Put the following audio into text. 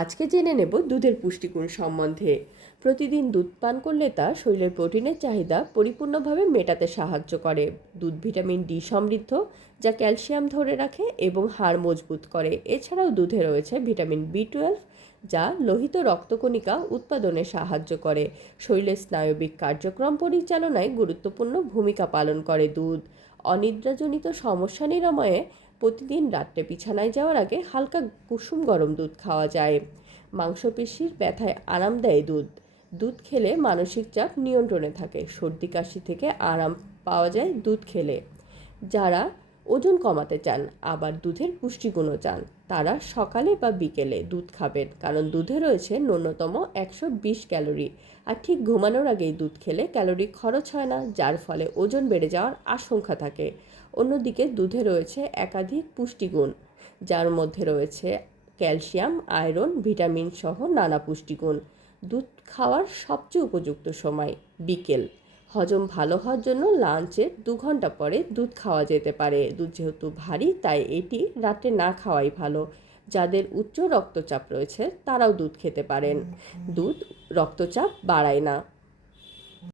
আজকে জেনে নেব দুধের পুষ্টিগুণ সম্বন্ধে। প্রতিদিন দুধ পান করলে তা শরীরের প্রোটিনের চাহিদা পরিপূর্ণভাবে মেটাতে সাহায্য করে। দুধ ভিটামিন ডি সমৃদ্ধ, যা ক্যালসিয়াম ধরে রাখে এবং হাড় মজবুত করে। এছাড়াও দুধে রয়েছে ভিটামিন বি 12, যা লোহিত রক্তকণিকা উৎপাদনে সাহায্য করে। শরীরের স্নায়বিক কার্যক্রম পরিচালনায় গুরুত্বপূর্ণ ভূমিকা পালন করে দুধ। অনিদ্রাজনিত সমস্যা নিরাময়ে প্রতিদিন রাত্রে বিছানায় যাওয়ার আগে হালকা কুসুম গরম দুধ খাওয়া যায়। মাংসপেশির ব্যথায় আরাম দেয় দুধ। দুধ খেলে মানসিক চাপ নিয়ন্ত্রণে থাকে। সর্দি কাশি থেকে আরাম পাওয়া যায় দুধ খেলে। যারা ওজন কমাতে চান আবার দুধের পুষ্টিগুণও চান, তারা সকালে বা বিকেলে দুধ খাবেন, কারণ দুধে রয়েছে ন্যূনতম 120 ক্যালোরি। আর ঠিক ঘুমানোর আগেই দুধ খেলে ক্যালোরি খরচ হয় না, যার ফলে ওজন বেড়ে যাওয়ার আশঙ্কা থাকে। অন্যদিকে দুধে রয়েছে একাধিক পুষ্টিগুণ, যার মধ্যে রয়েছে ক্যালসিয়াম, আয়রন, ভিটামিন সহ নানা পুষ্টিগুণ। দুধ খাওয়ার সবচেয়ে উপযুক্ত সময় বিকেল। হজম ভালো হওয়ার জন্য লাঞ্চের 2 ঘন্টা পরে দুধ খাওয়া যেতে পারে। দুধ যেহেতু ভারী, তাই এটি রাতে না খাওয়াই ভালো। যাদের উচ্চ রক্তচাপ রয়েছে তারাও দুধ খেতে পারেন। দুধ রক্তচাপ বাড়ায় না।